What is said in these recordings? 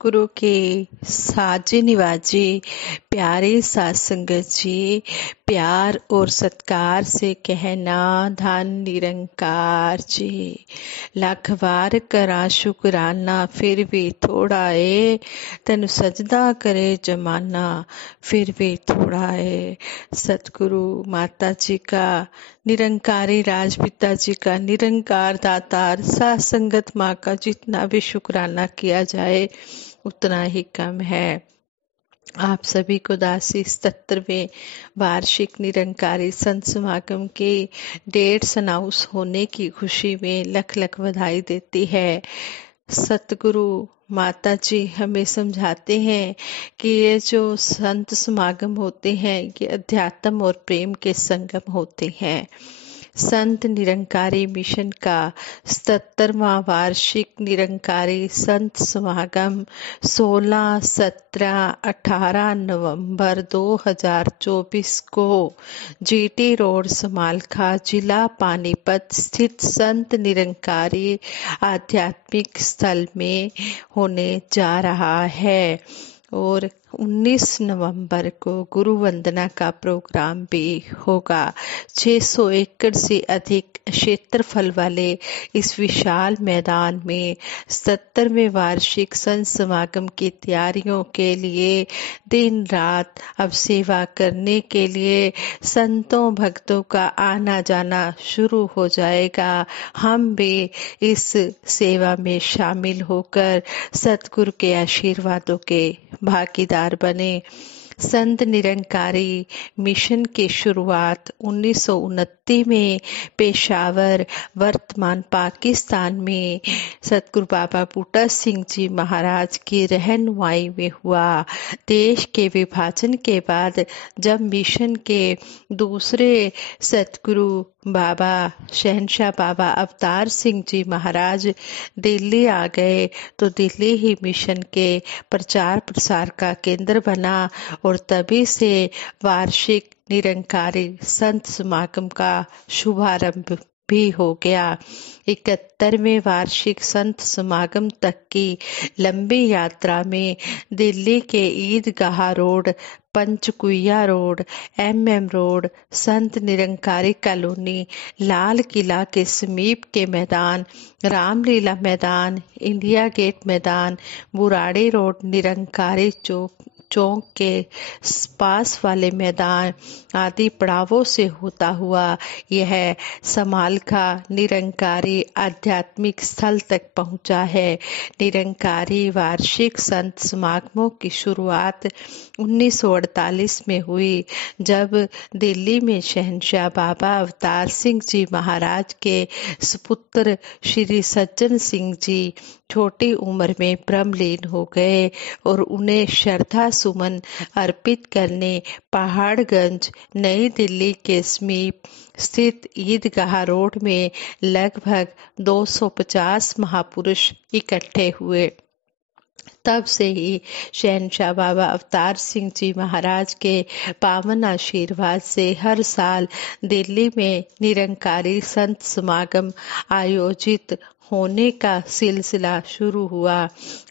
सतगुरु के साजे निवाजे प्यारे साध संगत जी, प्यार और सत्कार से कहना धन निरंकार जी। लख बार करा शुकराना फिर भी थोड़ा है, तनु सजदा करे जमाना फिर भी थोड़ा है। सतगुरु माता जी का, निरंकारी राजपिता जी का, निरंकार दातार साध संगत माँ का जितना भी शुक्राना किया जाए उतना ही कम है। आप सभी को दासी 77वें वार्षिक निरंकारी संत समागम के डेट्स अनाउंस होने की खुशी में लख लख बधाई देती है। सतगुरु माता जी हमें समझाते हैं कि ये जो संत समागम होते हैं ये अध्यात्म और प्रेम के संगम होते हैं। संत निरंकारी मिशन का 77वां वार्षिक निरंकारी संत समागम 16, 17, 18 नवंबर 2024 को जीटी रोड समालखा जिला पानीपत स्थित संत निरंकारी आध्यात्मिक स्थल में होने जा रहा है और 19 नवंबर को गुरु वंदना का प्रोग्राम भी होगा। 600 एकड़ से अधिक क्षेत्रफल वाले इस विशाल मैदान में 77वें वार्षिक संत समागम की तैयारियों के लिए दिन रात अब सेवा करने के लिए संतों भक्तों का आना जाना शुरू हो जाएगा। हम भी इस सेवा में शामिल होकर सतगुरु के आशीर्वादों के भागीदार बने। संत निरंकारी मिशन की शुरुआत 1929 में पेशावर वर्तमान पाकिस्तान में सतगुरु बाबा बूटा सिंह जी महाराज की रहनुमाई में हुआ। देश के विभाजन के बाद जब मिशन के दूसरे सतगुरु बाबा शहनशाह बाबा अवतार सिंह जी महाराज दिल्ली आ गए तो दिल्ली ही मिशन के प्रचार प्रसार का केंद्र बना और तभी से वार्षिक निरंकारी संत समागम का शुभारंभ भी हो गया। 71वें वार्षिक संत समागम तक की लंबी यात्रा में दिल्ली के Idgah road, Panchkuian road, MM road, Sant Nirankari colony, Lal Qila के समीप के मैदान, रामलीला मैदान, इंडिया गेट मैदान, बुराड़ी रोड, निरंकारी चौक के पास वाले मैदान आदि पड़ावों से होता हुआ यह समालखा निरंकारी आध्यात्मिक स्थल तक पहुंचा है। निरंकारी वार्षिक संत समागमों की शुरुआत 1948 में हुई जब दिल्ली में शहनशाह बाबा अवतार सिंह जी महाराज के सुपुत्र श्री सज्जन सिंह जी छोटी उम्र में ब्रह्मलीन हो गए और उन्हें श्रद्धा सुमन अर्पित करने पहाड़गंज नई दिल्ली के समीप स्थित ईदगाह रोड में लगभग 250 महापुरुष इकट्ठे हुए। तब से ही शहनशाह बाबा अवतार सिंह जी महाराज के पावन आशीर्वाद से हर साल दिल्ली में निरंकारी संत समागम आयोजित होने का सिलसिला शुरू हुआ।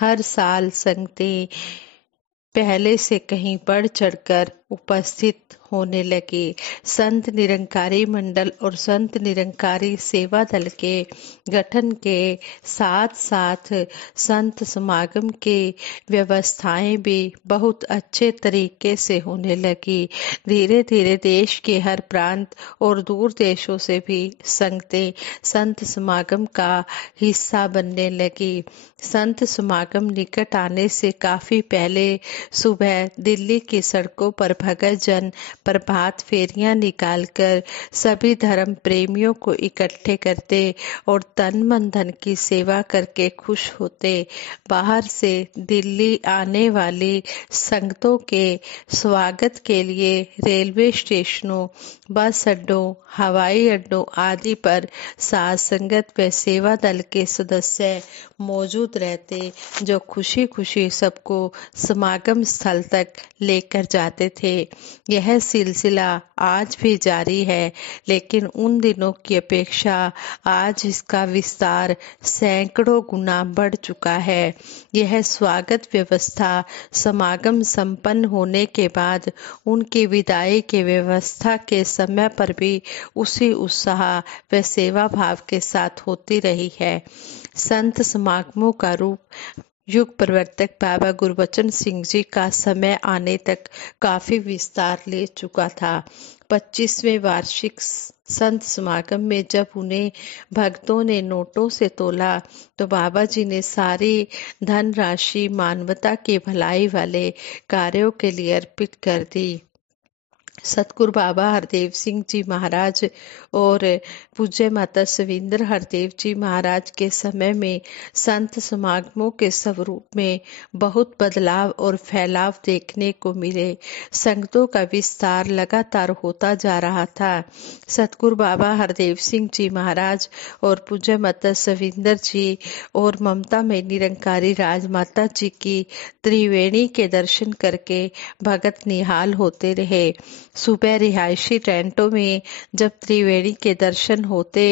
हर साल संगतें पहले से कहीं बढ़ चढ़कर उपस्थित होने लगे। संत निरंकारी मंडल और संत निरंकारी सेवा दल के गठन के साथ साथ संत समागम के व्यवस्थाएं भी बहुत अच्छे तरीके से होने लगी। धीरे धीरे देश के हर प्रांत और दूर देशों से भी संगतें संत समागम का हिस्सा बनने लगी। संत समागम निकट आने से काफी पहले सुबह दिल्ली की सड़कों पर भगत जन प्रभात फेरियां निकालकर सभी धर्म प्रेमियों को इकट्ठे करते और तन मन धन की सेवा करके खुश होते। बाहर से दिल्ली आने वाली संगतों के स्वागत के लिए रेलवे स्टेशनों, बस अड्डों, हवाई अड्डों आदि पर साध संगत व सेवा दल के सदस्य मौजूद रहते जो खुशी खुशी सबको समागम स्थल तक लेकर जाते थे। यह सिलसिला आज भी जारी है, लेकिन उन दिनों की अपेक्षा आज इसका विस्तार सैकड़ों गुना बढ़ चुका है। यह स्वागत व्यवस्था समागम संपन्न होने के बाद उनकी विदाई के व्यवस्था के समय पर भी उसी उत्साह व सेवा भाव के साथ होती रही है। संत समागमों का रूप युग प्रवर्तक बाबा गुरबचन सिंह जी का समय आने तक काफी विस्तार ले चुका था। 25वें वार्षिक संत समागम में जब उन्हें भक्तों ने नोटों से तोला तो बाबा जी ने सारी धनराशि मानवता की भलाई वाले कार्यों के लिए अर्पित कर दी। सतगुरु बाबा हरदेव सिंह जी महाराज और पूज्य माता सविंदर हरदेव जी महाराज के समय में संत समागमों के स्वरूप में बहुत बदलाव और फैलाव देखने को मिले। संगतों का विस्तार लगातार होता जा रहा था। सतगुरु बाबा हरदेव सिंह जी महाराज और पूज्य माता सविंदर जी और ममता में निरंकारी राजमाता जी की त्रिवेणी के दर्शन करके भगत निहाल होते रहे। सुबह रिहायशी टेंटों में जब त्रिवेणी के दर्शन होते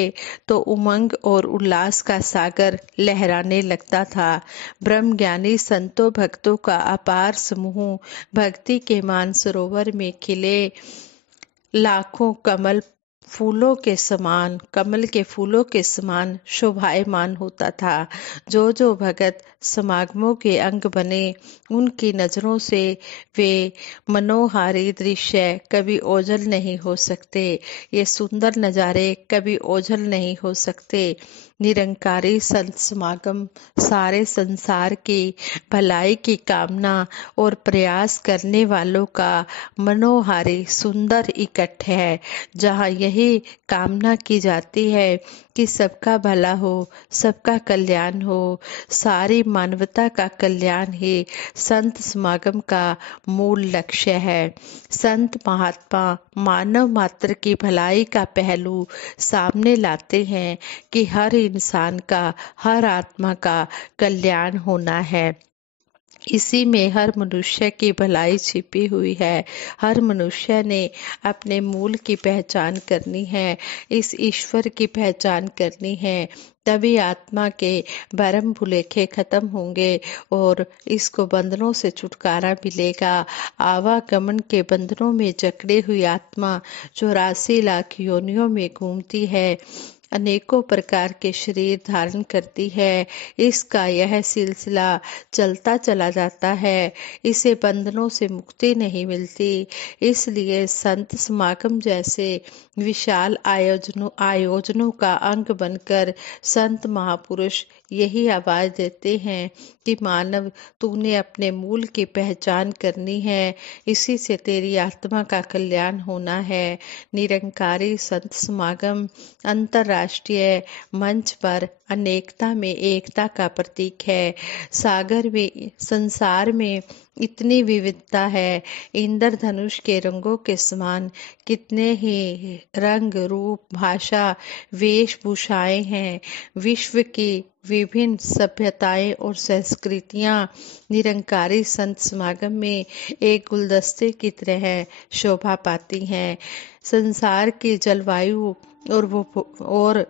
तो उमंग और उल्लास का सागर लहराने लगता था। ब्रह्म ज्ञानी संतों भक्तों का अपार समूह भक्ति के मानसरोवर में खिले लाखों कमल के फूलों के समान शोभायमान होता था। जो जो भगत समागमों के अंग बने उनकी नजरों से वे मनोहारी दृश्य कभी ओझल नहीं हो सकते। ये सुंदर नजारे कभी ओझल नहीं हो सकते। निरंकारी संत समागम सारे संसार की भलाई की कामना और प्रयास करने वालों का मनोहारी सुंदर इकट्ठ है, जहाँ यही कामना की जाती है कि सबका भला हो, सबका कल्याण हो, सारी मानवता का कल्याण ही संत समागम का मूल लक्ष्य है। संत महात्मा मानव मात्र की भलाई का पहलू सामने लाते हैं कि हर इंसान का, हर आत्मा का कल्याण होना है। इसी में हर मनुष्य की भलाई छिपी हुई है। हर मनुष्य ने अपने मूल की पहचान करनी है, इस ईश्वर की पहचान करनी है, तभी आत्मा के भरम भुलेखे खत्म होंगे और इसको बंधनों से छुटकारा मिलेगा। आवागमन के बंधनों में जकड़ी हुई आत्मा 84 लाख योनियों में घूमती है, अनेकों प्रकार के शरीर धारण करती है। इसका यह सिलसिला चलता चला जाता है, इसे बंधनों से मुक्ति नहीं मिलती। इसलिए संत समागम जैसे विशाल आयोजनों का अंग बनकर संत महापुरुष यही आवाज देते हैं कि मानव, तूने अपने मूल की पहचान करनी है, इसी से तेरी आत्मा का कल्याण होना है। निरंकारी संत समागम अंतर्राष्ट्रीय मंच पर अनेकता में एकता का प्रतीक है। संसार में इतनी विविधता है, इंद्रधनुष के रंगों के समान कितने ही रंग, रूप, भाषा, वेशभूषाएं हैं। विश्व की विभिन्न सभ्यताएं और संस्कृतियां निरंकारी संत समागम में एक गुलदस्ते की तरह शोभा पाती हैं। संसार की जलवायु और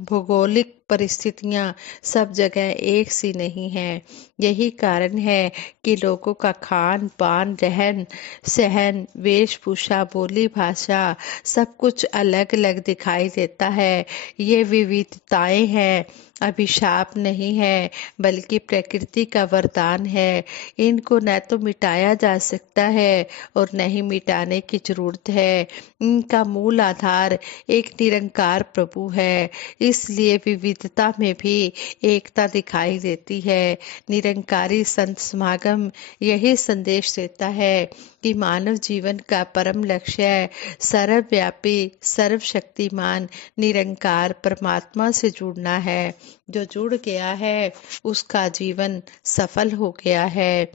भौगोलिक परिस्थितियां सब जगह एक सी नहीं है। यही कारण है कि लोगों का खान पान, रहन सहन, वेशभूषा, बोली भाषा सब कुछ अलग अलग दिखाई देता है। ये विविधताएं हैं, अभिशाप नहीं है, बल्कि प्रकृति का वरदान है। इनको न तो मिटाया जा सकता है और न ही मिटाने की जरूरत है। इनका मूल आधार एक निरंकार प्रभु है, इसलिए विविधता में भी एकता दिखाई देती है। निरंकारी संत समागम यही संदेश देता है कि मानव जीवन का परम लक्ष्य सर्वव्यापी, सर्वशक्तिमान निरंकार परमात्मा से जुड़ना है। जो जुड़ गया है उसका जीवन सफल हो गया है।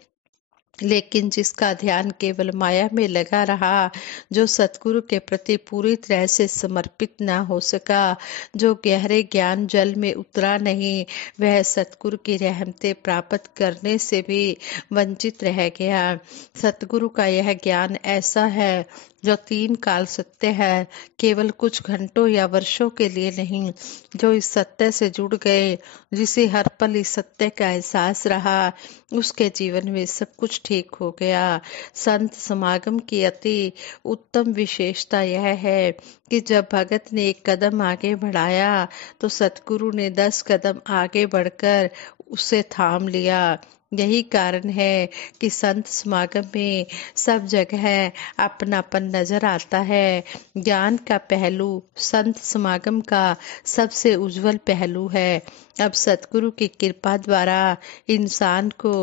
लेकिन जिसका ध्यान केवल माया में लगा रहा, जो सतगुरु के प्रति पूरी तरह से समर्पित न हो सका, जो गहरे ज्ञान जल में उतरा नहीं, वह सतगुरु की रहमतें प्राप्त करने से भी वंचित रह गया। सतगुरु का यह ज्ञान ऐसा है जो 3 काल सत्य है, केवल कुछ घंटों या वर्षों के लिए नहीं। जो इस सत्य से जुड़ गए, जिसे हर पल इस सत्य का एहसास रहा, उसके जीवन में सब कुछ ठीक हो गया। संत समागम की अति उत्तम विशेषता यह है कि जब भगत ने एक कदम आगे बढ़ाया तो सतगुरु ने 10 कदम आगे बढ़कर उसे थाम लिया। यही कारण है कि संत समागम में सब जगह अपनापन नजर आता है। ज्ञान का पहलू संत समागम का सबसे उज्जवल पहलू है। अब सतगुरु की कृपा द्वारा इंसान को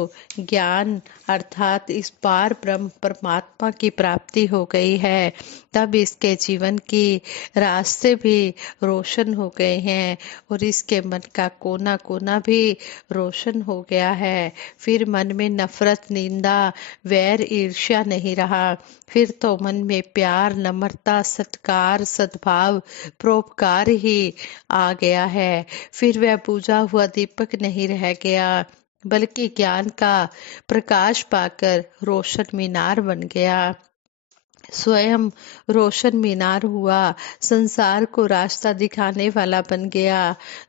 ज्ञान अर्थात इस पार ब्रह्म परमात्मा की प्राप्ति हो गई है। तब इसके जीवन की रास्ते भी रोशन हो गए हैं और इसके मन का कोना कोना भी रोशन हो गया है। फिर मन में नफरत, निंदा, वैर, ईर्ष्या नहीं रहा। फिर तो मन में प्यार, नम्रता, सत्कार, सद्भाव, परोपकार ही आ गया है। फिर वह बुझा हुआ दीपक नहीं रह गया, बल्कि ज्ञान का प्रकाश पाकर रोशन मीनार बन गया। स्वयं रोशन मीनार हुआ, संसार को रास्ता दिखाने वाला बन गया।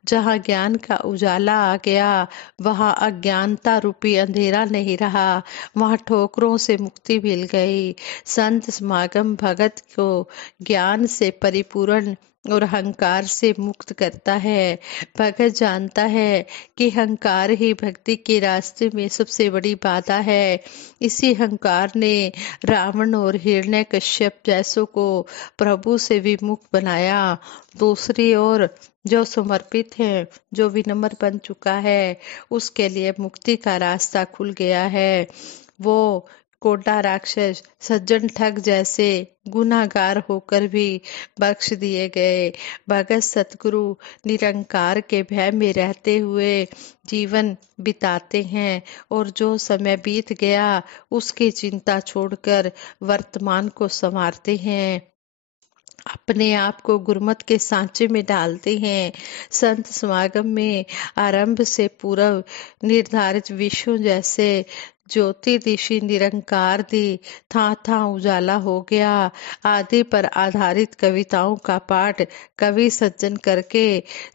जहाँ ज्ञान का उजाला आ गया, वहाँ अज्ञानता रूपी अंधेरा नहीं रहा, वहाँ ठोकरों से मुक्ति मिल गई। संत समागम भगत को ज्ञान से परिपूर्ण और अहंकार से मुक्त करता है। भगत जानता है कि अहंकार ही भक्ति के रास्ते में सबसे बड़ी बाधा है। इसी अहंकार ने रावण और हिरण्यकश्यप जैसों को प्रभु से विमुख बनाया। दूसरी ओर जो समर्पित है, जो विनम्र बन चुका है, उसके लिए मुक्ति का रास्ता खुल गया है। वो कोटा राक्षस, सज्जन ठग जैसे गुनाहगार होकर भी बख्श दिए गए। भगत सतगुरु निरंकार के भय में रहते हुए जीवन बिताते हैं और जो समय बीत गया उसकी चिंता छोड़कर वर्तमान को संवारते हैं, अपने आप को गुरमत के सांचे में डालते हैं। संत समागम में आरंभ से पूर्व निर्धारित विषयों जैसे ज्योति दिशि निरंकार दी, था था उजाला हो गया आदि पर आधारित कविताओं का पाठ कवि सज्जन करके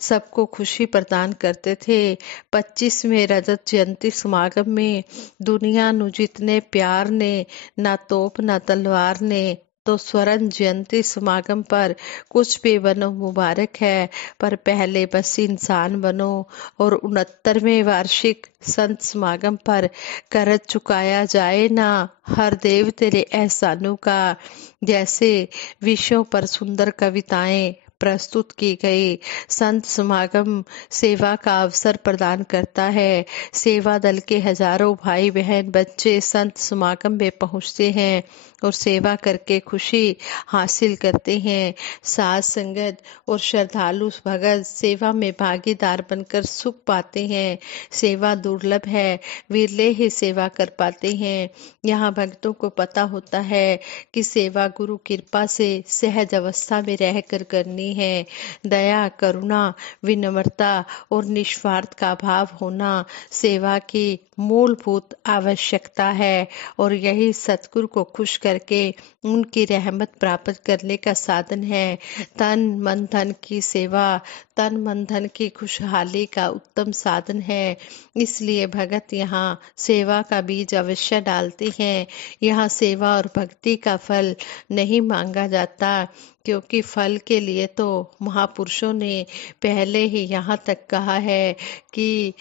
सबको खुशी प्रदान करते थे। 25वें रजत जयंती समागम में दुनिया नु जितने प्यार ने, ना तोप ना तलवार ने, तो स्वर्ण जयंती समागम पर कुछ भी बनो मुबारक है, पर पहले बस इंसान बनो। और 69वें वार्षिक संत समागम पर कर्ज चुकाया जाए ना हर देव तेरे एहसानों का, जैसे विषयों पर सुंदर कविताएं प्रस्तुत की गई। संत समागम सेवा का अवसर प्रदान करता है। सेवा दल के हजारों भाई बहन बच्चे संत समागम में पहुंचते हैं और सेवा करके खुशी हासिल करते हैं। साध संगत और श्रद्धालु भगत सेवा में भागीदार बनकर सुख पाते हैं। सेवा दुर्लभ है, विरले ही सेवा कर पाते हैं। यहाँ भक्तों को पता होता है कि सेवा गुरु कृपा से सहज अवस्था में रहकर करनी है। दया, करुणा, विनम्रता और निस्वार्थ का भाव होना सेवा की मूलभूत आवश्यकता है और यही सतगुरु को खुश करके उनकी रहमत प्राप्त करने का साधन है। तन मन धन की सेवा तन मन धन की खुशहाली का उत्तम साधन है। इसलिए भगत यहाँ सेवा का बीज अवश्य डालते हैं। यहाँ सेवा और भक्ति का फल नहीं मांगा जाता, क्योंकि फल के लिए तो महापुरुषों ने पहले ही यहाँ तक कहा है कि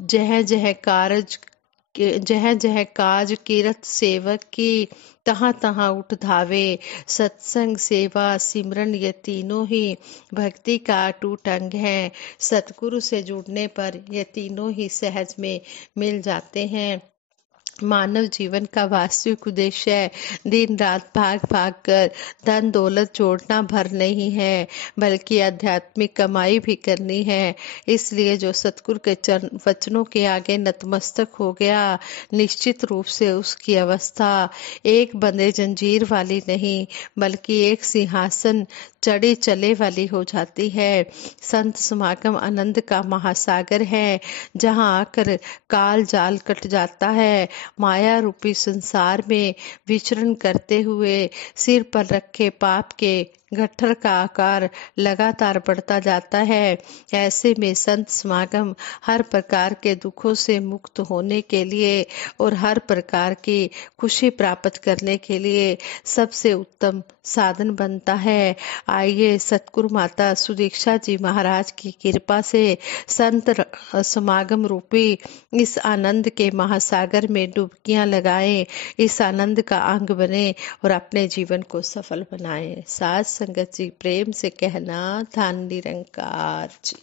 जह जह काज किरत सेवक की, तहाँ तहाँ उठ धावे। सत्संग, सेवा, सिमरन ये तीनों ही भक्ति का अटूट अंग है। सतगुरु से जुड़ने पर ये तीनों ही सहज में मिल जाते हैं। मानव जीवन का वास्तविक उद्देश्य दिन रात भाग भाग कर धन दौलत जोड़ना भर नहीं है, बल्कि आध्यात्मिक कमाई भी करनी है। इसलिए जो सतगुरु के चरण वचनों के आगे नतमस्तक हो गया, निश्चित रूप से उसकी अवस्था एक बंधे जंजीर वाली नहीं, बल्कि एक सिंहासन चढ़े चले वाली हो जाती है। संत समागम आनंद का महासागर है, जहाँ आकर काल जाल कट जाता है। माया रूपी संसार में विचरण करते हुए सिर पर रखे पाप के गट्ठर का आकार लगातार बढ़ता जाता है। ऐसे में संत समागम हर प्रकार के दुखों से मुक्त होने के लिए और हर प्रकार की खुशी प्राप्त करने के लिए सबसे उत्तम साधन बनता है। आइए सतगुरु माता सुदीक्षा जी महाराज की कृपा से संत समागम रूपी इस आनंद के महासागर में डुबकियां लगाएं, इस आनंद का अंग बने और अपने जीवन को सफल बनाएं। साथ संगत जी प्रेम से कहना, धन निरंकार जी।